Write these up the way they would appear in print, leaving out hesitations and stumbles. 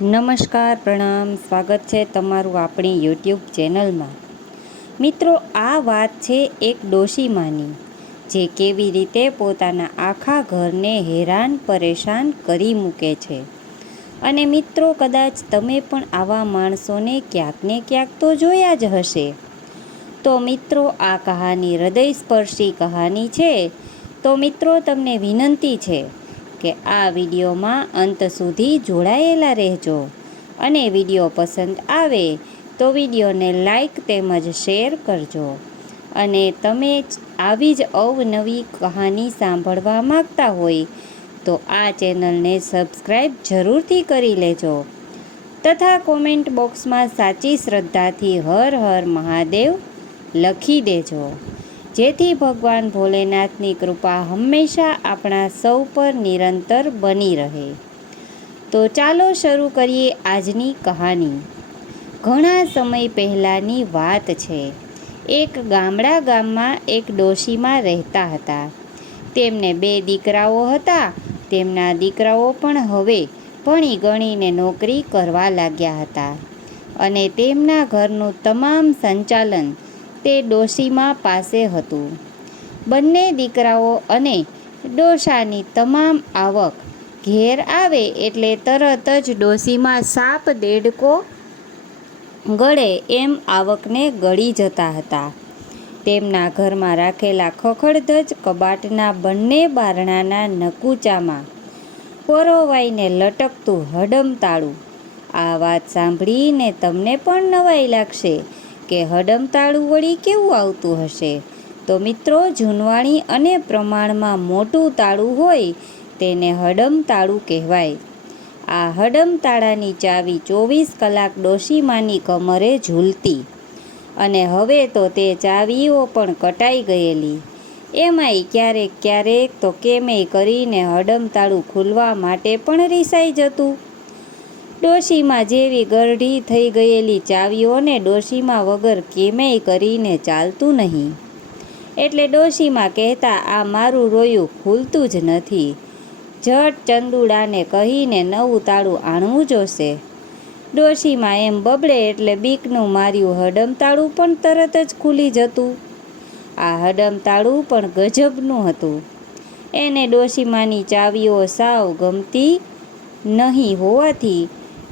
નમસ્કાર, પ્રણામ, સ્વાગત છે તમારું આપણી યુટ્યુબ ચેનલમાં. મિત્રો, આ વાત છે એક ડોશીમાની, જે કેવી રીતે પોતાના આખા ઘરને હેરાન પરેશાન કરી મૂકે છે. અને મિત્રો, કદાચ તમે પણ આવા માણસોને ક્યાંક ને ક્યાંક તો જોયા જ હશે. તો મિત્રો, આ કહાની હૃદયસ્પર્શી કહાની છે. તો મિત્રો, તમને વિનંતી છે કે આ વિડીયોમાં અંત સુધી જોડાયેલા રહેજો. અને વિડીયો પસંદ આવે તો વિડીયોને લાઈક તેમજ શેર કરજો. અને તમે આવી જ અવનવી કહાની સાંભળવા માગતા હોય તો આ ચેનલને સબસ્ક્રાઈબ જરૂરથી કરી લેજો. તથા કોમેન્ટ બોક્સમાં સાચી શ્રદ્ધાથી હર હર મહાદેવ લખી દેજો, જેથી ભગવાન ભોલેનાથની કૃપા હંમેશા આપણા સૌ પર નિરંતર બની રહે. તો ચાલો શરૂ કરીએ આજની કહાની. ઘણા સમય પહેલાંની વાત છે. એક ગામમાં એક ડોશીમા રહેતા હતા. તેમને 2 દીકરાઓ હતા. તેમના દીકરાઓ પણ હવે ભણી ગણીને નોકરી કરવા લાગ્યા હતા. અને તેમના ઘરનું તમામ સંચાલન તે ડોશીમા પાસે હતું. બંને દીકરાઓ અને ડોશાની તમામ આવક ઘેર આવે એટલે તરત જ ડોશીમા સાપ દેડકો ગળે એમ આવકને ગળી જતા હતા. તેમના ઘરમાં રાખેલા ખખડધજ કબાટના બંને બારણાના નકુચામાં પરોવાઈને લટકતું હડમતાળું. આ વાત સાંભળીને તમને પણ નવાઈ લાગશે કે હડમતાળું વળી કેવું આવતું હશે. તો મિત્રો, જૂનવાણી અને પ્રમાણમાં મોટું તાળું હોય તેને હડમતાળું કહેવાય. આ હડમતાળાની ચાવી 24 કલાક ડોશીમાની કમરે ઝૂલતી. અને હવે તો તે ચાવીઓ પણ કટાઈ ગયેલી. એમાંય ક્યારેક ક્યારેક તો કેમેય કરીને હડમતાળું ખુલવા માટે પણ રીસાઈ જતું. ડોશીમા જેવી ગરઢી થઈ ગયેલી ચાવીઓને ડોશીમા વગર કેમેય કરીને ચાલતું નહીં. એટલે ડોશીમા કહેતા, આ મારું રોયું ખુલતું જ નથી. ઝટ ચંદુડાને કહીને નવું તાળું આણવું જોશે. ડોશીમા એમ બબડે એટલે બીકનું માર્યું હડમતાળું પણ તરત જ ખુલી જતું. આ હડમતાળું પણ ગજબનું હતું. એને ડોશીમાની ચાવીઓ સાવ ગમતી નહીં હોવાથી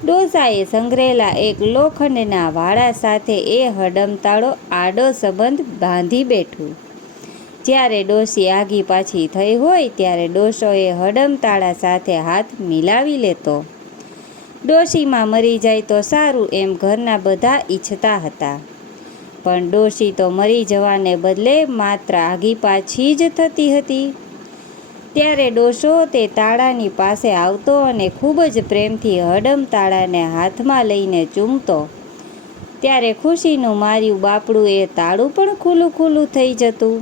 ડોસાએ સંઘરેલા એક લોખંડના વાડા સાથે એ હડમતાળો આડો સંબંધ બાંધી બેઠું. જ્યારે ડોશી આગી પાછી થઈ હોય ત્યારે ડોશો એ હડમતાળા સાથે હાથ મિલાવી લેતો. ડોશીમા મરી જાય તો સારું એમ ઘરના બધા ઈચ્છતા હતા. પણ ડોશી તો મરી જવાને બદલે માત્ર આગી પાછી જ થતી હતી. ત્યારે ડોશો તે તાળાની પાસે આવતો અને ખૂબ જ પ્રેમથી હડમતાળાને હાથમાં લઈને ચૂમતો. ત્યારે ખુશીનું માર્યું બાપડું એ તાળું પણ ખુલ્લું થઈ જતું.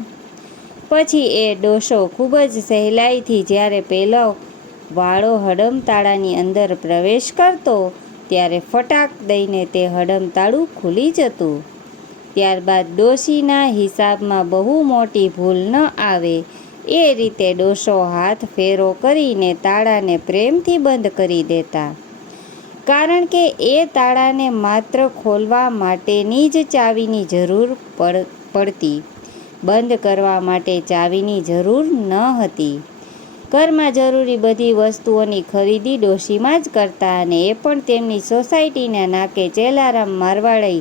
પછી એ ડોશો ખૂબ જ સહેલાઈથી જ્યારે પેલો વાળો હડમતાળાની અંદર પ્રવેશ કરતો ત્યારે ફટાક દઈને તે હડમતાળું ખુલી જતું. ત્યારબાદ ડોશીના હિસાબમાં બહુ મોટી ભૂલ ન આવે એ રીતે ડોશો હાથ ફેરો કરીને તાળાને પ્રેમથી બંધ કરી દેતા. કારણ કે એ તાળાને માત્ર ખોલવા માટેની જ ચાવીની જરૂર પડતી. બંધ કરવા માટે ચાવીની જરૂર ન હતી. ઘરમાં જરૂરી બધી વસ્તુઓની ખરીદી ડોશીમા જ કરતા અને એ પણ તેમની સોસાયટીના નાકે ચેલારામ મારવાડી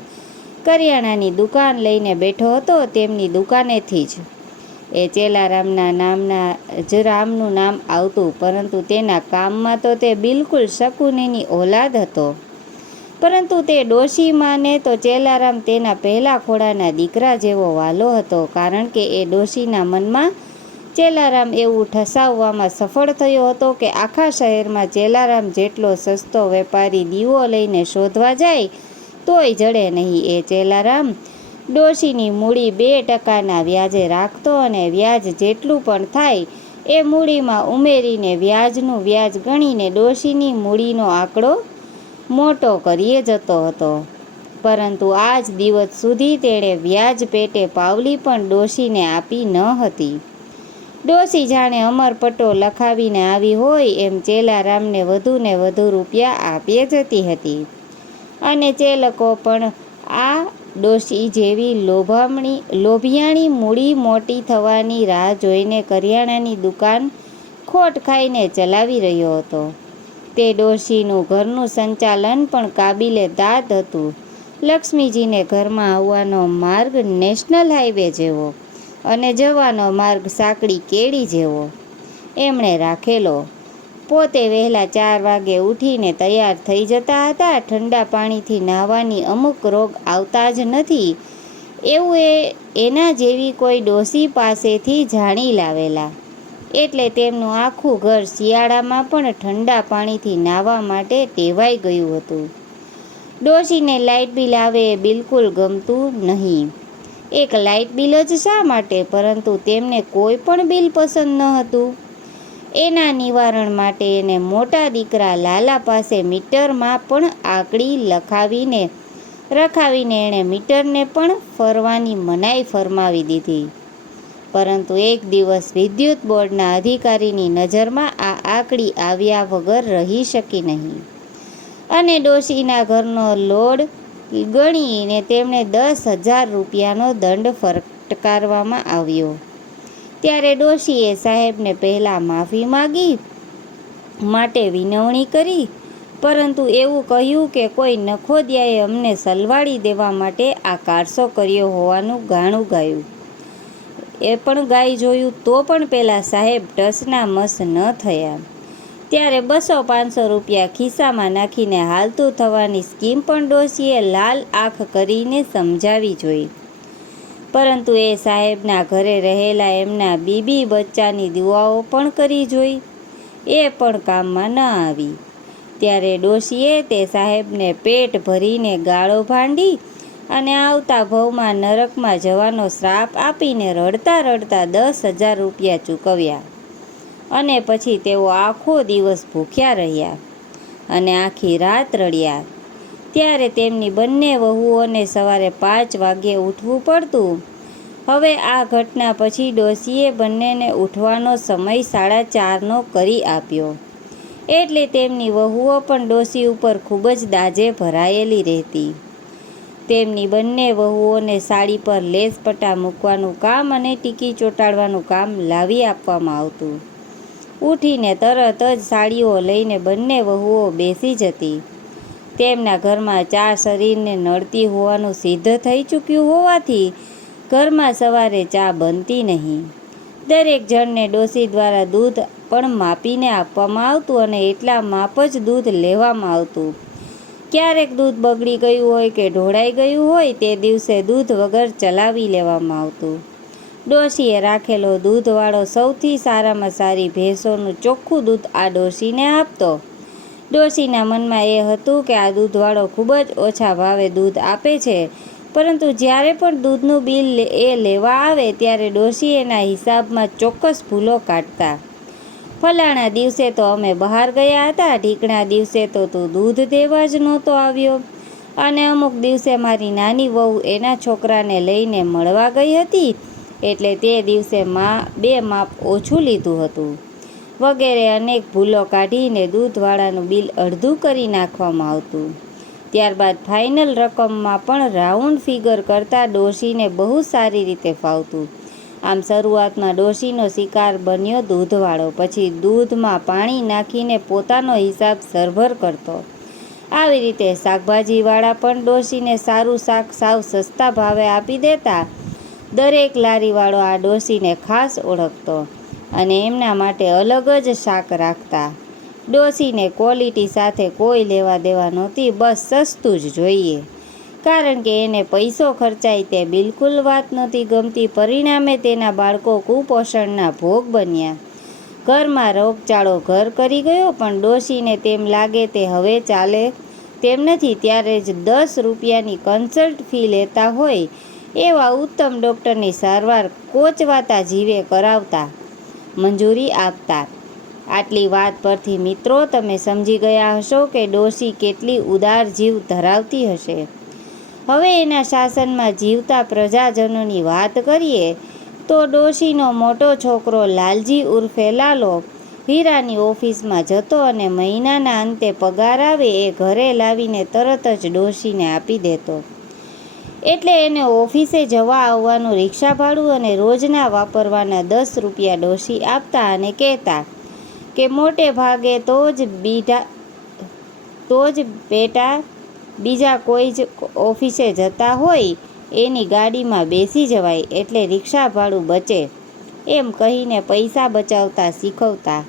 કરિયાણાની દુકાન લઈને બેઠો હતો તેમની દુકાનેથી જ. એ ચેલારામના નામના જ રામનું નામ આવતું, પરંતુ તેના કામમાં તો તે બિલકુલ શકુનીની ઓલાદ હતો. પરંતુ તે ડોશીમાને તો ચેલારામ તેના પહેલા ખોડાના દીકરા જેવો વાલો હતો. કારણ કે એ ડોશીના મનમાં ચેલારામ એવું ઠસાવવામાં સફળ થયો હતો કે આખા શહેરમાં ચેલારામ જેટલો સસ્તો વેપારી દીવો લઈને શોધવા જાય તોય જડે નહીં. એ ચેલારામ ડોશીની મૂડી 2% વ્યાજે રાખતો અને વ્યાજ જેટલું પણ થાય એ મૂડીમાં ઉમેરીને વ્યાજનું વ્યાજ ગણીને ડોશીની મૂડીનો આંકડો મોટો કરીએ જતો હતો. પરંતુ આજ દિવસ સુધી તેણે વ્યાજ પેટે પાવલી પણ ડોશીને આપી ન હતી. ડોશી જાણે અમરપટ્ટો લખાવીને આવી હોય એમ ચેલારામને વધુ ને વધુ રૂપિયા આપી જતી હતી. અને ચેલકો પણ આ ડોશી જેવી લોભિયાણી મૂડી મોટી થવાની રાહ જોઈને કરિયાણાની દુકાન ખોટ ખાઈને ચલાવી રહ્યો હતો. તે ડોશીનું ઘરનું સંચાલન પણ કાબિલે દાદ હતું. લક્ષ્મીજીને ઘરમાં આવવાનો માર્ગ નેશનલ હાઈવે જેવો અને જવાનો માર્ગ સાંકડી કેડી જેવો એમણે રાખેલો. પોતે વહેલા 4 વાગે ઉઠીને તૈયાર થઈ જતા હતા. ઠંડા પાણીથી નહાવાની અમુક રોગ આવતા જ નથી એવું એના જેવી કોઈ ડોશી પાસેથી જાણી લાવેલા. એટલે તેમનું આખું ઘર શિયાળામાં પણ ઠંડા પાણીથી નહાવા માટે ટેવાઈ ગયું હતું. ડોશીને લાઇટ બિલ આવે એ બિલકુલ ગમતું નહીં. એક લાઇટ બિલ જ શા માટે, પરંતુ તેમને કોઈ પણ બિલ પસંદ ન હતું. એના નિવારણ માટે એને મોટા દીકરા લાલા પાસે મીટરમાં પણ આંકડી રખાવીને એણે મીટરને પણ ફરવાની મનાઈ ફરમાવી દીધી. પરંતુ એક દિવસ વિદ્યુત બોર્ડના અધિકારીની નજરમાં આ આંકડી આવ્યા વગર રહી શકી નહીં અને ડોશીના ઘરનો લોડ ગણીને તેમને 10,000 રૂપિયાનો દંડ ફટકારવામાં આવ્યો. ત્યારે ડોશીએ સાહેબને પહેલાં માફી માગી માટે વિનવણી કરી, પરંતુ એવું કહ્યું કે કોઈ નખોદિયાએ અમને સલવાડી દેવા માટે આ કારસો કર્યો હોવાનું ગાણું ગાયું. એ પણ ગાઈ જોયું તો પણ પેલા સાહેબ ટસના મસ ન થયા. ત્યારે 200-500 રૂપિયા ખિસ્સામાં નાખીને હાલતું થવાની સ્કીમ પણ ડોશીએ લાલ આંખ કરીને સમજાવી જોઈ. પરંતુ એ સાહેબના ઘરે રહેલા એમના બીબી બચ્ચાની દુઆઓ પણ કરી જોઈ. એ પણ કામમાં ન આવી. ત્યારે ડોશીએ તે સાહેબને પેટ ભરીને ગાળો ભાંડી અને આવતા ભવમાં નરકમાં જવાનો શ્રાપ આપીને રડતા રડતા 10,000 રૂપિયા ચૂકવ્યા. અને પછી તેઓ આખો દિવસ ભૂખ્યા રહ્યા અને આખી રાત રડ્યા. ત્યારે તેમની બંને વહુઓને સવારે 5 વાગ્યે ઉઠવું પડતું. હવે આ ઘટના પછી ડોશીએ બંનેને ઉઠવાનો સમય 4:30નો કરી આપ્યો. એટલે તેમની વહુઓ પણ ડોશી ઉપર ખૂબ જ દાજે ભરાયેલી રહેતી. તેમની બંને વહુઓને સાડી પર લેસ પટ્ટા મૂકવાનું કામ અને ટીકી ચોંટાડવાનું કામ લાવી આપવામાં આવતું. ઉઠીને તરત જ સાડીઓ લઈને બંને વહુઓ બેસી જતી. તેમના ઘરમાં ચા શરીરને નડતી હોવાનું સિદ્ધ થઈ ચૂક્યું હોવાથી ઘરમાં સવારે ચા બનતી નહીં. દરેક જણને ડોશી દ્વારા દૂધ પણ માપીને આપવામાં આવતું અને એટલા માપ જ દૂધ લેવામાં આવતું. ક્યારેક દૂધ બગડી ગયું હોય કે ઢોળાઈ ગયું હોય તે દિવસે દૂધ વગર ચલાવી લેવામાં આવતું. ડોશીએ રાખેલો દૂધવાળો સૌથી સારામાં સારી ભેંસોનું ચોખ્ખું દૂધ આ ડોશીને આપતો. ડોશીના મનમાં એ હતું કે આ દૂધવાળો ખૂબ જ ઓછા ભાવે દૂધ આપે છે, પરંતુ જ્યારે પણ દૂધનું બિલ એ લેવા આવે ત્યારે ડોશી એના હિસાબમાં ચોક્કસ ભૂલો કાઢતા. ફલાણા દિવસે તો અમે બહાર ગયા હતા, ઢીકણા દિવસે તો તું દૂધ દેવા જ નહોતો આવ્યો, અને અમુક દિવસે મારી નાની વહુ એના છોકરાને લઈને મળવા ગઈ હતી એટલે તે દિવસે 2 માપ ઓછું લીધું હતું, વગેરે અનેક ભૂલો કાઢીને દૂધવાળાનું બિલ અડધું કરી નાખવામાં આવતું. ત્યારબાદ ફાઇનલ રકમમાં પણ રાઉન્ડ ફિગર કરતાં ડોશીને બહુ સારી રીતે ફાવતું. આમ શરૂઆતમાં ડોશીનો શિકાર બન્યો દૂધવાળો, પછી દૂધમાં પાણી નાખીને પોતાનો હિસાબ સરભર કરતો. આવી રીતે શાકભાજીવાળા પણ ડોશીને સારું શાક સાવ સસ્તા ભાવે આપી દેતા. દરેક લારીવાળો આ ડોશીને ખાસ ઓળખતો અને એમના માટે અલગ જ શાક રાખતા. ડોશીને ક્વોલિટી સાથે કોઈ લેવા દેવા નહોતી, બસ સસ્તું જ જોઈએ, કારણ કે એને પૈસો ખર્ચાય તે બિલકુલ વાત નહોતી ગમતી. પરિણામે તેના બાળકો કુપોષણના ભોગ બન્યા. ઘરમાં રોગચાળો ઘર કરી ગયો, પણ ડોશીને તેમ લાગે તે હવે ચાલે તેમ નથી ત્યારે જ 10 રૂપિયાની કન્સલ્ટ ફી લેતા હોય એવા ઉત્તમ ડૉક્ટરની સારવાર કોચવાતા જીવે કરાવતા મંજૂરી આપતા. આટલી વાત પરથી મિત્રો તમે સમજી ગયા હશો કે ડોશી કેટલી ઉદાર જીવ ધરાવતી હશે. હવે એના શાસનમાં જીવતા પ્રજાજનોની વાત કરીએ તો ડોશીનો મોટો છોકરો લાલજી ઉર્ફે લાલો હીરાની ઓફિસમાં જતો અને મહિનાના અંતે પગાર આવે એ ઘરે લાવીને તરત જ ડોશીને આપી દેતો. એટલે એને ઓફિસે જવા આવવાનું રિક્ષા ભાડું અને રોજના વાપરવાના 10 રૂપિયા ડોશી આપતા અને કહેતા કે મોટે ભાગે તો જ બેટા બીજા કોઈ જ ઓફિસે જતા હોય એની ગાડીમાં બેસી જવાય એટલે રિક્ષા ભાડું બચે એમ કહીને પૈસા બચાવતા શીખવતા.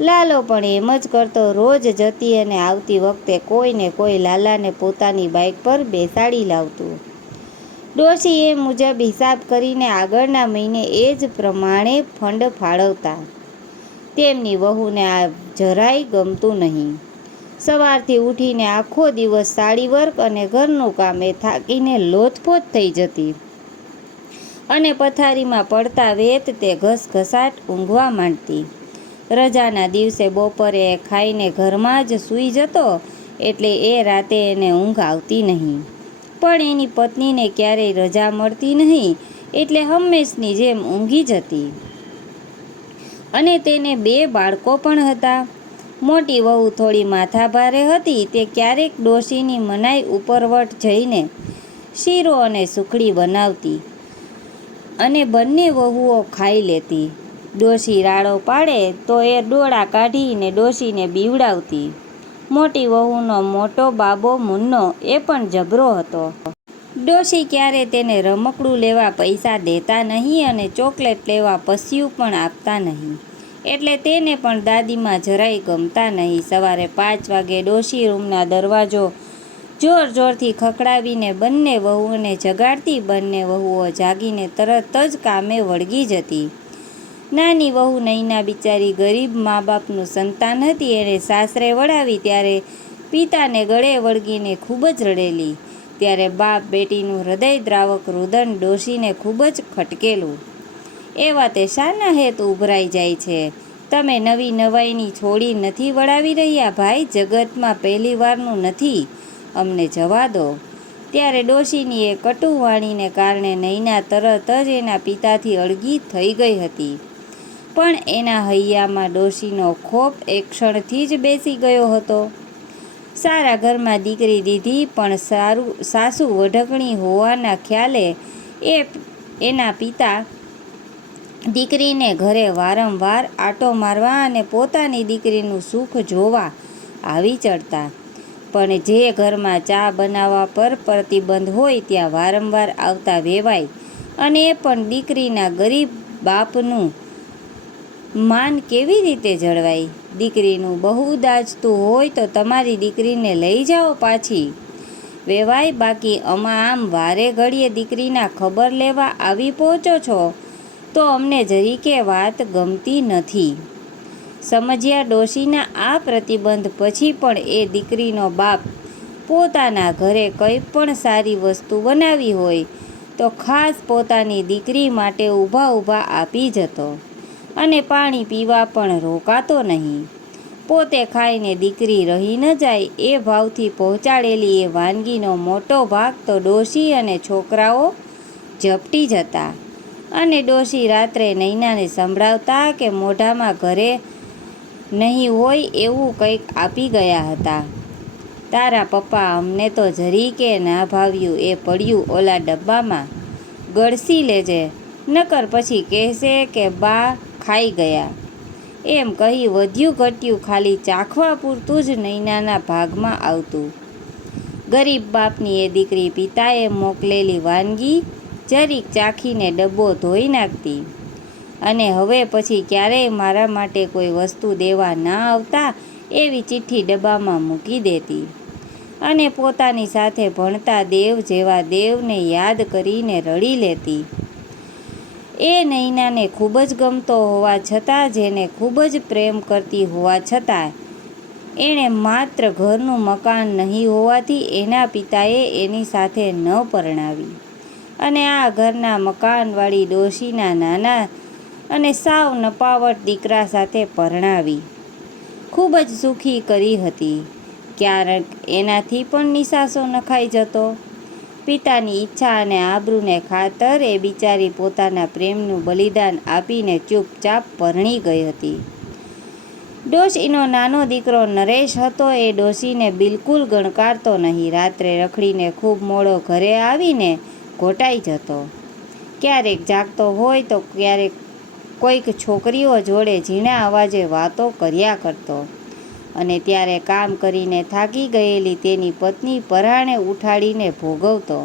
લાલો પણ એમ જ કરતો. રોજ જતી અને આવતી વખતે કોઈને કોઈ લાલાને પોતાની બાઇક પર બેસાડી લાવતું. ડોશી એ મુજબ હિસાબ કરીને આગળના મહિને એ જ પ્રમાણે ફંડ ફાળવતા. તેમની વહુને આ જરાય ગમતું નહીં. સવારથી ઉઠીને આખો દિવસ સાડી વર્ક અને ઘરનું કામ એ થાકીને લોથપોથ થઈ જતી અને પથારીમાં પડતા વેત તે ઘસઘસાટ ઊંઘવા માંડતી. રજાના દિવસે બપોરે એ ખાઈને ઘરમાં જ સૂઈ જતો એટલે એ રાતે એને ઊંઘ આવતી નહીં. પણ એની પત્નીને ક્યારેય રજા મળતી નહીં એટલે હંમેશની જેમ ઊંઘી જતી. અને તેને 2 બાળકો પણ હતા. મોટી વહુ થોડી માથાભારે હતી. તે ક્યારેક ડોશીની મનાઈ ઉપરવટ જઈને શીરો અને સુખડી બનાવતી અને બંને વહુઓ ખાઈ લેતી. ડોશી રાડો પાડે તો એ ડોળા કાઢીને ડોશીને બીવડાવતી. મોટી વહુનો મોટો બાબો મુન્નો એ પણ જબરો હતો. ડોશી ક્યારે તેને રમકડું લેવા પૈસા દેતા નહીં અને ચોકલેટ લેવા પસ્યું પણ આપતા નહીં એટલે તેને પણ દાદીમાં જરાય ગમતા નહીં. સવારે 5 વાગે ડોશી રૂમના દરવાજો જોર જોરથી ખખડાવીને બંને વહુઓને જગાડતી. બંને વહુઓ જાગીને તરત જ કામે વળગી જતી. નાની વહુ નૈના બિચારી ગરીબ મા બાપનું સંતાન હતી. એણે સાસરે વળાવી ત્યારે પિતાને ગળે વળગીને ખૂબ જ રડેલી. ત્યારે બાપ બેટીનું હૃદયદ્રાવક રુદન ડોશીને ખૂબ જ ખટકેલું. એ વાતે શાના હેત ઉભરાઈ જાય છે? તમે નવી નવાઈની છોડી નથી વળાવી રહ્યા ભાઈ? જગતમાં પહેલી વારનું નથી, અમને જવા દો. ત્યારે ડોશીની એ કટુ વાણીને કારણે નૈના તરત જ એના પિતાથી અળગી થઈ ગઈ હતી. પણ એના હૈયામાં ડોશીનો ખોફ એક ક્ષણથી જ બેસી ગયો હતો. સારા ઘરમાં દીકરી દીધી પણ સાસુ વઢકણી હોવાના ખ્યાલે એના પિતા દીકરીને ઘરે વારંવાર આંટો મારવા અને પોતાની દીકરીનું સુખ જોવા આવી ચડતા. પણ જે ઘરમાં ચા બનાવવા પર પ્રતિબંધ હોય ત્યાં વારંવાર આવતા વેવાય અને એ પણ દીકરીના ગરીબ બાપનું માન કેવી રીતે જળવાય? દીકરીનું બહુ દાજતું હોય તો તમારી દીકરીને લઈ જાઓ પાછી વેવાય. બાકી આમ વારે ઘડીએ દીકરીના ખબર લેવા આવી પહોંચો છો તો અમને જરીકે વાત ગમતી નથી. સમજ્યા? ડોશીના આ પ્રતિબંધ પછી પણ એ દીકરીનો બાપ પોતાના ઘરે કંઈ પણ સારી વસ્તુ બનાવી હોય તો ખાસ પોતાની દીકરી માટે ઊભા આપી જતો અને પાણી પીવા પણ રોકાતો નહીં. પોતે ખાઈને દીકરી રહી ન જાય એ ભાવથી પહોંચાડેલી એ વાનગીનો મોટો ભાગ તો ડોશી અને છોકરાઓ ઝપટી જતા અને ડોશી રાત્રે નૈનાને સંભળાવતા કે મોઢામાં ઘરે નહીં હોય એવું કંઈક આપી ગયા હતા. તારા પપ્પા અમને તો જરીકે ના ભાવ્યું એ પડ્યું ઓલા ડબ્બામાં, ગળસી લેજે નકર પછી કહેશે કે બા ખાઈ ગયા. એમ કહી વધ્યું ઘટ્યું ખાલી ચાખવા પૂરતું જ નૈનાના ભાગમાં આવતું. ગરીબ બાપની એ દીકરી પિતાએ મોકલેલી વાનગી જરીક ચાખીને ડબ્બો ધોઈ નાખતી અને હવે પછી ક્યારેય મારા માટે કોઈ વસ્તુ દેવા ના આવતા એવી ચિઠ્ઠી ડબ્બામાં મૂકી દેતી અને પોતાની સાથે ભણતા દેવ જેવા દેવને યાદ કરીને રડી લેતી. એ નૈનાને ખૂબ જ ગમતો હોવા છતાં, જેને ખૂબ જ પ્રેમ કરતી હોવા છતાં એણે માત્ર ઘરનું મકાન નહીં હોવાથી એના પિતાએ એની સાથે ન પરણાવી અને આ ઘરના મકાનવાળી ડોશીના નાના અને સાવ નપાવટ દીકરા સાથે પરણાવી ખૂબ જ સુખી કરી હતી. ક્યારેક એનાથી પણ નિસાસો નખાઈ જતો. પિતાની ઈચ્છા અને આબરૂને ખાતર એ બિચારી પોતાના પ્રેમનું બલિદાન આપીને ચૂપચાપ પરણી ગઈ હતી. ડોશીનો નાનો દીકરો નરેશ હતો. એ ડોશીને બિલકુલ ગણકારતો નહીં. રાત્રે રખડીને ખૂબ મોડો ઘરે આવીને ઘોટાઈ જતો. ક્યારેક જાગતો હોય તો ક્યારેક કોઈક છોકરીઓ જોડે ઝીણા અવાજે વાતો કર્યા કરતો અને ત્યારે કામ કરીને થાકી ગયેલી તેની પત્ની પરાણે ઉઠાડીને ભોગવતો.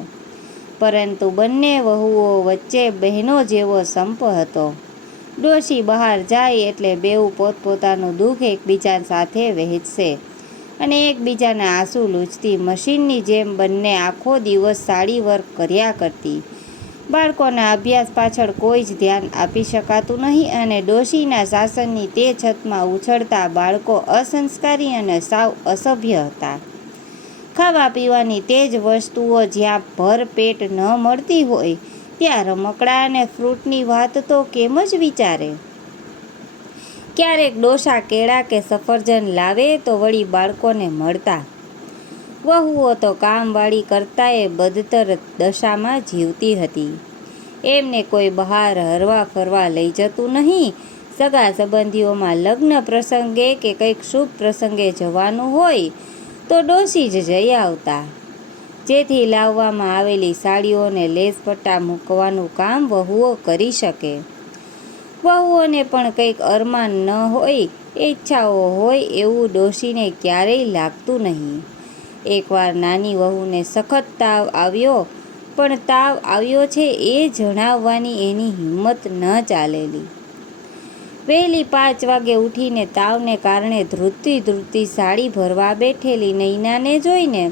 પરંતુ બંને વહુઓ વચ્ચે બહેનો જેવો સંપ હતો. ડોશી બહાર જાય એટલે બેઉ પોતપોતાનું દુઃખ એકબીજા સાથે વહેંચશે અને એકબીજાના આંસુ લૂછતી. મશીનની જેમ બંને આખો દિવસ સાડી વર્ક કર્યા કરતી. બાળકોના અભ્યાસ પાછળ કોઈ જ ધ્યાન આપી શકાતું નહીં અને ડોશીના શાસનની તે છતમાં ઉછળતા બાળકો અસંસ્કારી અને સાવ અસભ્ય હતા. ખાવા પીવાની તે જ વસ્તુઓ જ્યાં ભર પેટ ન મળતી હોય ત્યાં રમકડા અને ફ્રૂટની વાત તો કેમ જ વિચારે. ક્યારેક ડોશા કેળા કે સફરજન લાવે તો વળી બાળકોને મળતા. વહુઓ તો કામવાળી કરતાંય બદતર દશામાં જીવતી હતી. એમને કોઈ બહાર હરવા ફરવા લઈ જતું નહીં. સગા સંબંધીઓમાં લગ્ન પ્રસંગે કે કંઈક શુભ પ્રસંગે જવાનું હોય તો ડોશી જ જઈ આવતા. જેથી લાવવામાં આવેલી સાડીઓને લેસ પટ્ટા મૂકવાનું કામ વહુઓ કરી શકે. વહુઓને પણ કંઈક અરમાન ન હોય, ઈચ્છાઓ હોય એવું ડોશીને ક્યારેય લાગતું નહીં. એકવાર નાની વહુને સખત તાવ આવ્યો, પણ તાવ આવ્યો છે એ જણાવવાની એની હિંમત ન ચાલેલી. વહેલી 5 વાગે ઉઠીને તાવને કારણે ધ્રુજતી સાડી ભરવા બેઠેલી નૈનાને જોઈને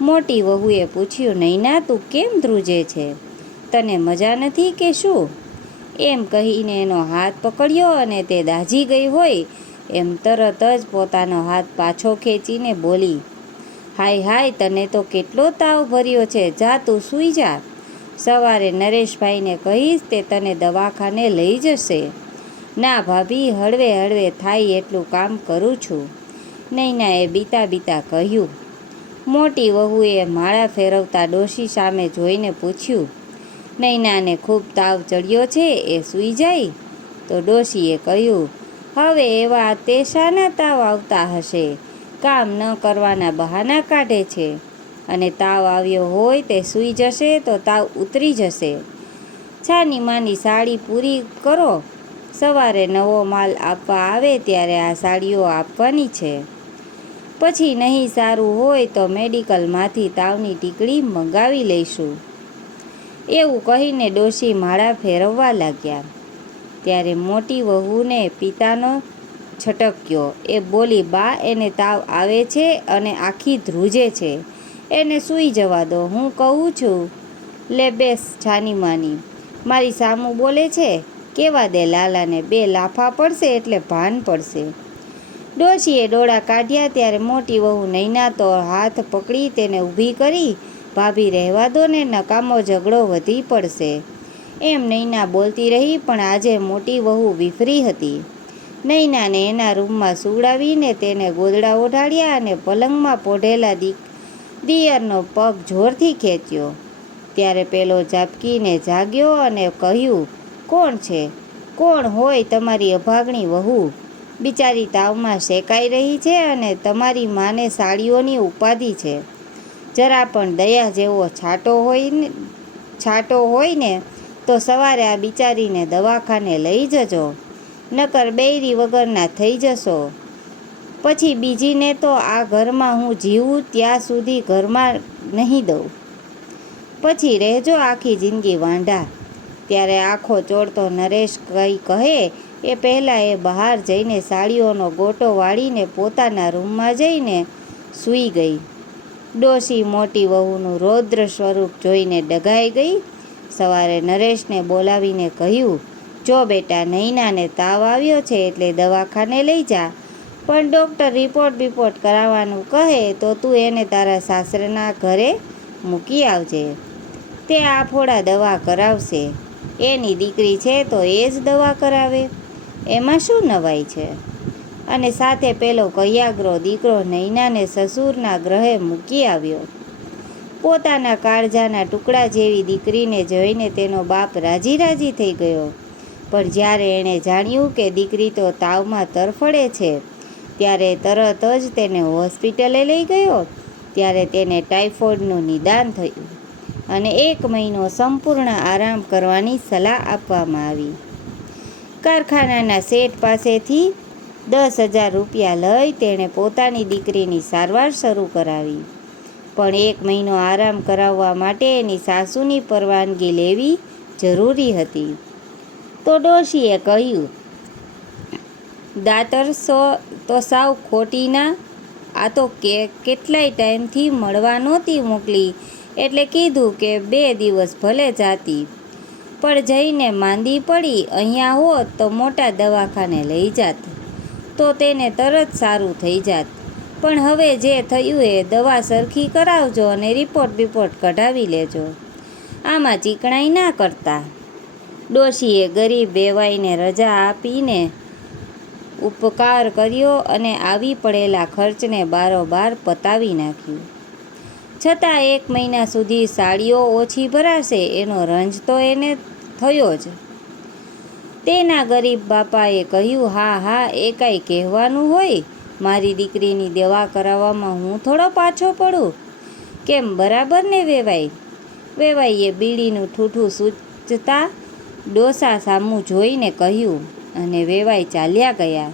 મોટી વહુએ પૂછ્યું, નૈના, તું કેમ ધ્રુજે છે? તને મજા નથી કે શું? એમ કહીને એનો હાથ પકડ્યો અને તે દાઝી ગઈ હોય એમ તરત જ પોતાનો હાથ પાછો ખેંચીને બોલી, હાય હાય, તને તો કેટલો તાવ ભર્યો છે. જા, તું સૂઈ જા. સવારે નરેશભાઈને કહીશ, તે તને દવાખાને લઈ જશે. ના ભાભી, હળવે હળવે થાય એટલું કામ કરું છું, નૈનાએ બીતા કહ્યું. મોટી વહુએ માળા ફેરવતા ડોશી સામે જોઈને પૂછ્યું, નૈનાને ખૂબ તાવ ચડ્યો છે, એ સૂઈ જાય? તો ડોશીએ કહ્યું, હવે એવા તે શાના તાવ આવતા હશે? કામ ન કરવાના બહાના કાઢે છે અને તાવ આવ્યો હોય તે સૂઈ જશે તો તાવ ઉતરી જશે. છાની માની સાડી પૂરી કરો. સવારે નવો માલ આપવા આવે ત્યારે આ સાડીઓ આપવાની છે. પછી નહીં સારું હોય તો મેડિકલમાંથી તાવની ટીકડી મંગાવી લઈશું. એવું કહીને ડોશી માળા ફેરવવા લાગ્યા. ત્યારે મોટી વહુને પિતાનો છટક્યો. એ બોલી, બા, એને તાવ આવે છે અને આખી ધ્રુજે છે. એને સૂઈ જવા દો. હું કહું છું. લે બેસ છાની માની, મારી સામું બોલે છે. કેવા દે લાલાને, 2 લાફા પડશે એટલે ભાન પડશે. ડોશીએ ડોળા કાઢ્યા ત્યારે મોટી વહુ નૈના તો હાથ પકડી તેને ઊભી કરી, ભાભી રહેવા દો ને, નકામો ઝઘડો વધી પડશે. એમ નૈના બોલતી રહી. પણ આજે મોટી વહુ વિફરી હતી. નૈનાને એના રૂમમાં સુવડાવીને તેને ગોદડા ઓઢાડ્યા અને પલંગમાં પોઢેલા દિયરનો પગ જોરથી ખેંચ્યો. ત્યારે પેલો ઝાપકીને જાગ્યો અને કહ્યું, કોણ છે? કોણ હોય તમારી અભાગણી વહુ? બિચારી તાવમાં શેકાઈ રહી છે અને તમારી માને સાડીઓની ઉપાધિ છે. જરા પણ દયા જેવો છાંટો હોય ને તો સવારે આ બિચારીને દવાખાને લઈ જજો, નકર બૈરી વગરના થઈ જશો. પછી બીજીને તો આ ઘરમાં હું જીવું ત્યાં સુધી ઘરમાં નહીં દઉં. પછી રહેજો આખી જિંદગી વાંઢા. ત્યારે આંખો ચોળતો નરેશ કંઈ કહે એ પહેલાં એ બહાર જઈને સાડીઓનો ગોટો વાળીને પોતાના રૂમમાં જઈને સૂઈ ગઈ. ડોશી મોટી વહુનું રૌદ્ર સ્વરૂપ જોઈને ડઘાઈ ગઈ. સવારે નરેશને બોલાવીને કહ્યું, જો બેટા, નૈનાને તાવ આવ્યો છે એટલે દવાખાને લઈ જા, પણ ડૉક્ટર રિપોર્ટ કરાવવાનું કહે તો તું એને તારા સાસરાના ઘરે મૂકી આવજે. તે આફોડા દવા કરાવશે. એની દીકરી છે તો એ જ દવા કરાવે, એમાં શું નવાઈ છે? અને સાથે પેલો કૈયાગ્રો દીકરો નૈનાને સસુરના ગ્રહે મૂકી આવ્યો. પોતાના કાળજાના ટુકડા જેવી દીકરીને જોઈને તેનો બાપ રાજી રાજી થઈ ગયો. પણ જ્યારે એણે જાણ્યું કે દીકરી તો તાવમાં તરફડે છે, ત્યારે તરત જ તેને હોસ્પિટલે લઈ ગયો. ત્યારે તેને ટાઇફોઇડનું નિદાન થયું અને 1 મહિનો સંપૂર્ણ આરામ કરવાની સલાહ આપવામાં આવી. કારખાનાના શેઠ પાસેથી 10,000 રૂપિયા લઈ તેણે પોતાની દીકરીની સારવાર શરૂ કરાવી. પણ 1 મહિનો આરામ કરાવવા માટે એની સાસુની પરવાનગી લેવી જરૂરી હતી. તો ડોશીએ કહ્યું, દાતર તો સાવ ખોટી ના, આ તો કેટલાય ટાઈમથી મળવા નહોતી મોકલી, એટલે કીધું કે 2 દિવસ ભલે જાતી, પણ જઈને માંદી પડી અહીંયા હોત તો મોટા દવાખાને લઈ જાત, તો તેને તરત સારું થઈ જાત. પણ હવે જે થયું એ દવા સરખી કરાવજો અને રિપોર્ટ કઢાવી લેજો, આમાં ચીકણાઈ ના કરતા. ડોશીએ ગરીબ વેવાઈને રજા આપીને ઉપકાર કર્યો અને આવી પડેલા ખર્ચને બારોબાર પતાવી નાખ્યું. છતાં 1 મહિના સુધી સાડીઓ ઓછી ભરાશે એનો રંજ તો એને થયો જ. તેના ગરીબ બાપાએ કહ્યું, હા એ કાંઈ કહેવાનું હોય, મારી દીકરીની દવા કરાવવામાં હું થોડો પાછો પડું. કેમ, બરાબર ને વેવાઈ? વેવાઈએ બીડીનું ઠૂઠું સૂચતા ડોસા સામું જોઈને કહ્યું અને વેવાઈ ચાલ્યા ગયા.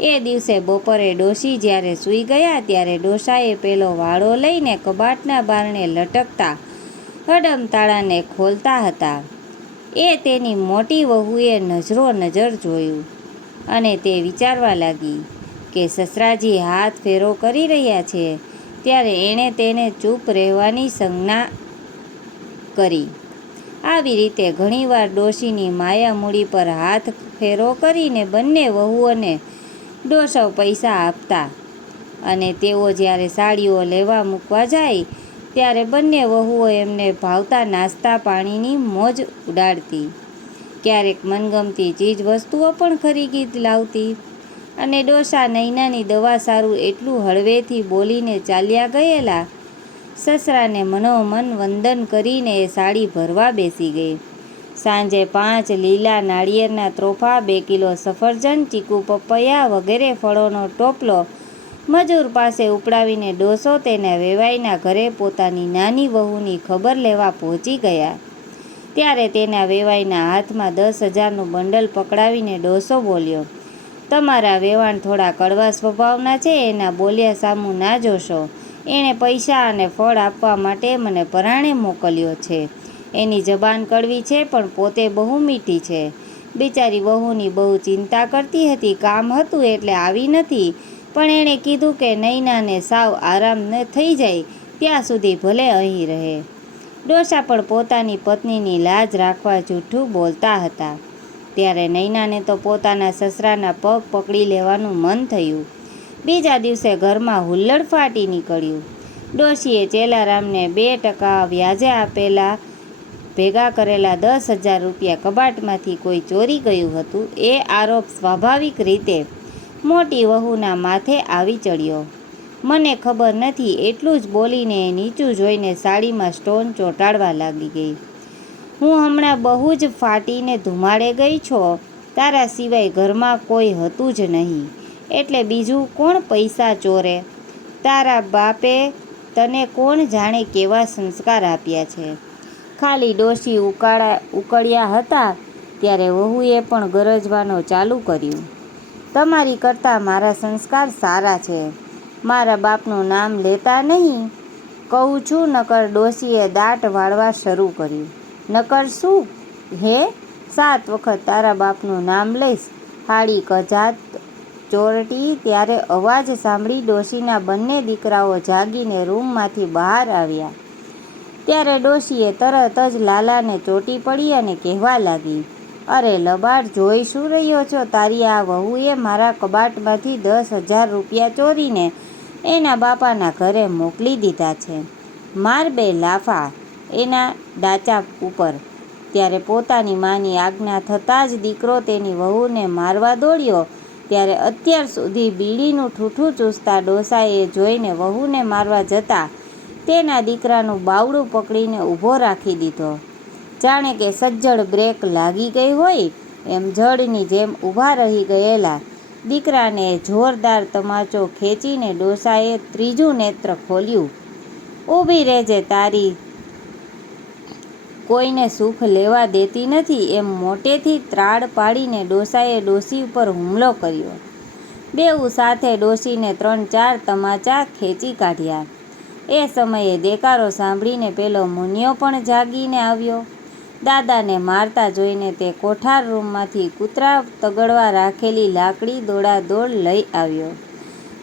એ દિવસે બપોરે ડોશી જ્યારે સૂઈ ગયા ત્યારે ડોસાએ પેલો વાળો લઈને કબાટના બારણે લટકતા હડમતાળાને ખોલતા હતા. એ તેની મોટી વહુએ નજરો-નજર જોયું અને તે વિચારવા લાગી કે સસરાજી હાથ ફેરો કરી રહ્યા છે. ત્યારે એણે તેને ચૂપ રહેવાની સંજ્ઞા કરી. આવી રીતે ઘણીવાર ડોશીની માયામૂડી પર હાથ ફેરો કરીને બંને વહુઓને ડોસો પૈસા આપતા અને તેઓ જ્યારે સાડીઓ લેવા મૂકવા જાય ત્યારે બંને વહુઓ એમને ભાવતા નાસ્તા પાણીની મોજ ઉડાડતી. ક્યારેક મનગમતી ચીજ વસ્તુઓ પણ ખરીદી લાવતી અને ડોસા નૈનાની દવા સારું એટલું હળવેથી બોલીને ચાલ્યા ગયેલા. સસરાને મનોમન વંદન કરીને એ સાડી ભરવા બેસી ગઈ. સાંજે 5 લીલા નાળિયેરના ત્રોફા, 2 કિલો સફરજન, ચીકુ, પપૈયા વગેરે ફળોનો ટોપલો મજૂર પાસે ઉપડાવીને ડોસો તેના વેવાઈના ઘરે પોતાની નાની વહુની ખબર લેવા પહોંચી ગયા. ત્યારે તેના વેવાઈના હાથમાં 10,000નું બંડલ પકડાવીને ડોસો બોલ્યો, તમારા વેવાણ થોડા કડવા સ્વભાવના છે, એના બોલ્યા સામું ના જોશો. એણે પૈસા અને ફળ આપવા માટે મને પરાણે મોકલ્યો છે. એની જબાન કડવી છે પણ પોતે બહુ મીઠી છે. બિચારી વહુની બહુ ચિંતા કરતી હતી, કામ હતું એટલે આવી નથી, પણ એણે કીધું કે નૈનાને સાવ આરામ થઈ જાય ત્યાં સુધી ભલે અહીં રહે. ડોસા પણ પોતાની પત્નીની લાજ રાખવા જૂઠું બોલતા હતા. ત્યારે નૈનાને તો પોતાના સસરાના પગ પકડી લેવાનું મન થયું. બીજા દિવસે ઘરમાં હુલ્લડ ફાટી નીકળ્યું. ડોશીએ ચેલારામને 2% વ્યાજે આપેલા ભેગા કરેલા 10,000 રૂપિયા કબાટમાંથી કોઈ ચોરી ગયું હતું એ આરોપ સ્વાભાવિક રીતે મોટી વહુના માથે આવી ચડ્યો. મને ખબર નથી, એટલું જ બોલીને નીચું જોઈને સાડીમાં સ્ટોન ચોંટાડવા લાગી ગઈ. હું હમણાં બહુ જ ફાટીને ધુમાડે ગઈ છો. તારા સિવાય ઘરમાં કોઈ હતું જ નહીં, એટલે બીજું કોણ પૈસા ચોરે? તારા બાપે તને કોણ જાણે કેવા સંસ્કાર આપ્યા છે. ખાલી ડોશી ઉકળ્યા હતા ત્યારે વહુએ પણ ગરજવાનું ચાલુ કર્યું, તમારી કરતાં મારા સંસ્કાર સારા છે. મારા બાપનું નામ લેતા નહીં કહું છું. નકર ડોશીએ દાંત વાળવા શરૂ કર્યું. નકર શું? હે, 7 વખત તારા બાપનું નામ લઈશ. હાડી કજાત ચોરટી. ત્યારે અવાજ સાંભળી ડોશીના બંને દીકરાઓ જાગીને રૂમમાંથી બહાર આવ્યા. ત્યારે ડોશીએ તરત જ લાલાને ચોંટી પડી અને કહેવા લાગી, અરે લબાડ, જોઈ શું રહ્યો છો? તારી આ વહુએ મારા કબાટમાંથી 10,000 રૂપિયા ચોરીને એના બાપાના ઘરે મોકલી દીધા છે. માર 2 લાફા એના ડાચા ઉપર. ત્યારે પોતાની માની આજ્ઞા થતાં જ દીકરો તેની વહુને મારવા દોડ્યો. ત્યારે અત્યાર સુધી બીડીનું ઠૂઠું ચૂસતા ડોસાએ જોઈને વહુને મારવા જતા તેના દીકરાનું બાવડું પકડીને ઊભો રાખી દીધો. જાણે કે સજ્જડ બ્રેક લાગી ગઈ હોય એમ જડની જેમ ઊભા રહી ગયેલા દીકરાને જોરદાર તમાચો ખેંચીને ડોસાએ ત્રીજું નેત્ર ખોલ્યું. ઊભી રહેજે, તારી કોઈને સુખ લેવા દેતી નથી એમ મોટેથી ત્રાડ પાડીને ડોસાએ ડોશી ઉપર હુમલો કર્યો. બેઉ સાથે ડોશીને 3-4 તમાચા ખેંચી કાઢ્યા. એ સમયે દેકારો સાંભળીને પેલો મુનિયો પણ જાગીને આવ્યો. દાદાને મારતા જોઈને તે કોઠાર રૂમમાંથી કૂતરા તગડવા રાખેલી લાકડી દોડાદોડ લઈ આવ્યો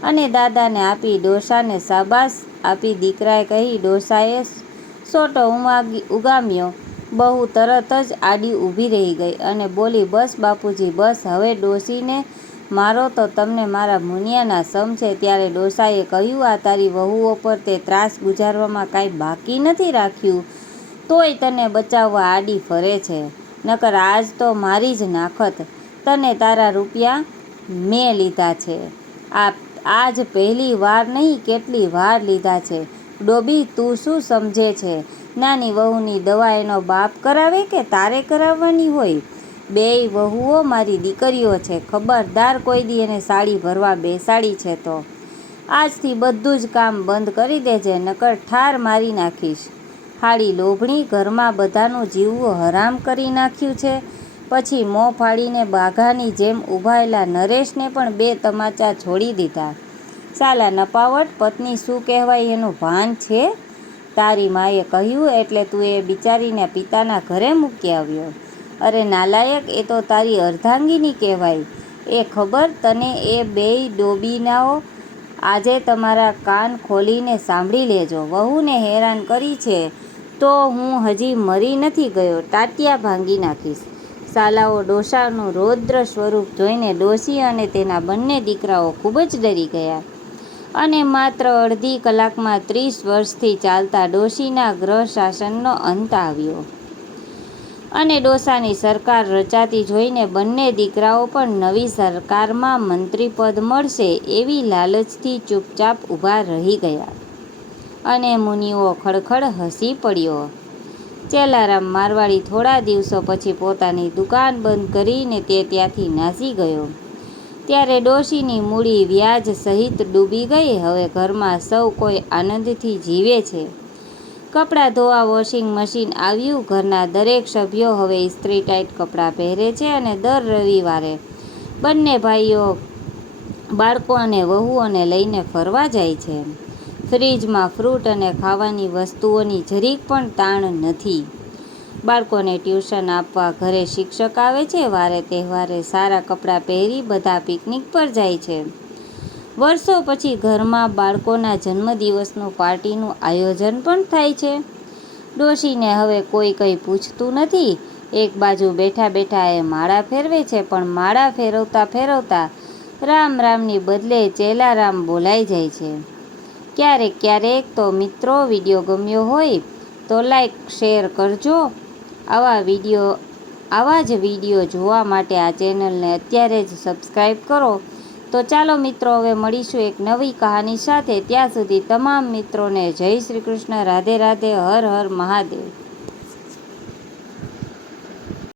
અને દાદાને આપી ડોસાને શાબાશ આપી દીકરાએ કહી ડોસાએ સોટો ઉગામ્યો. બહુ તરત જ આડી ઊભી રહી ગઈ અને બોલી, બસ બાપુજી બસ, હવે ડોશીને મારો તો તમને મારા મુનિયાના સમ છે. ત્યારે ડોસાએ કહ્યું, આ તારી વહુઓ પર તે ત્રાસ ગુજારવામાં કાંઈ બાકી નથી રાખ્યું, તોય તને બચાવવા આડી ફરે છે. નકર આજ તો મારી જ નાખત. તને તારા રૂપિયા મેં લીધા છે. આજ પહેલી વાર નહીં, કેટલી વાર લીધા છે. ડોબી, તું શું સમજે છે? નાની વહુની દવા એનો બાપ કરાવે કે તારે કરાવવાની હોય? બેય વહુઓ મારી દીકરીઓ છે. ખબરદાર કોઈ દી એને સાડી ભરવા બેસાડી છે તો આજથી બધું જ કામ બંધ કરી દેજે, નકર ઠાર મારી નાખીશ. હાડી લોભણી, ઘરમાં બધાનું જીવવું હરામ કરી નાખ્યું છે. પછી મોં ફાડીને બાઘાની જેમ ઊભાયેલા નરેશને પણ 2 તમાચા છોડી દીધા. સાલા નપાવટ, પત્ની શું કહેવાય એનું ભાન છે? તારી માએ કહ્યું એટલે તું એ બિચારીને પિતાના ઘરે મૂકી આવ્યો. અરે નાલાયક, એ તો તારી અર્ધાંગીની કહેવાય. એ ખબર તને? એ બેય ડોબીનાઓ આજે તમારા કાન ખોલીને સાંભળી લેજો. વહુને હેરાન કરી છે તો હું હજી મરી નથી ગયો, ટાટિયા ભાંગી નાખીશ. સાલાઓ ડોસાનું રૌદ્ર સ્વરૂપ જોઈને ડોશી અને તેના બંને દીકરાઓ ખૂબ જ ડરી ગયા અને માત્ર અડધી કલાકમાં 30 વર્ષથી ચાલતા ડોશીના ગ્રહ શાસનનો અંત આવ્યો અને ડોસાની સરકાર રચાતી જોઈને બંને દીકરાઓ પણ નવી સરકારમાં મંત્રીપદ મળશે એવી લાલચથી ચૂપચાપ ઊભા રહી ગયા અને મુનિઓ ખડખડ હસી પડ્યો. ચેલારામ મારવાડી થોડા દિવસો પછી પોતાની દુકાન બંધ કરીને તે ત્યાંથી નાસી ગયો. ત્યારે ડોશીની મૂડી વ્યાજ સહિત ડૂબી ગઈ. હવે ઘરમાં સૌ કોઈ આનંદથી જીવે છે. કપડાં ધોવા વોશિંગ મશીન આવ્યું. ઘરના દરેક સભ્યો હવે ઇસ્ત્રી ટાઈટ કપડાં પહેરે છે અને દર રવિવારે બંને ભાઈઓ બાળકો અને વહુઓને લઈને ફરવા જાય છે. ફ્રીજમાં ફ્રૂટ અને ખાવાની વસ્તુઓની જરીક પણ તાણ નથી. બાળકોને ટ્યુશન આપવા ઘરે શિક્ષક આવે છે. વારે તહેવારે સારા કપડાં પહેરી બધા પિકનિક પર જાય છે. વર્ષો પછી ઘરમાં બાળકોના જન્મદિવસનું પાર્ટીનું આયોજન પણ થાય છે. ડોશીને હવે કોઈ કંઈ પૂછતું નથી. એક બાજુ બેઠા બેઠા એ માળા ફેરવે છે, પણ માળા ફેરવતા ફેરવતા રામ રામની બદલે ચેલારામ બોલાઈ જાય છે. ક્યારેક તો મિત્રો, વિડીયો ગમ્યો હોય તો લાઈક શેર કરજો. આવા જ વિડીયો જોવા માટે આ ચેનલને અત્યારે જ સબસ્ક્રાઈબ કરો. તો ચાલો મિત્રો, હવે મળીશું એક નવી કહાની સાથે. ત્યાં સુધી તમામ મિત્રોને જય શ્રી કૃષ્ણ, રાધે રાધે, હર હર મહાદેવ.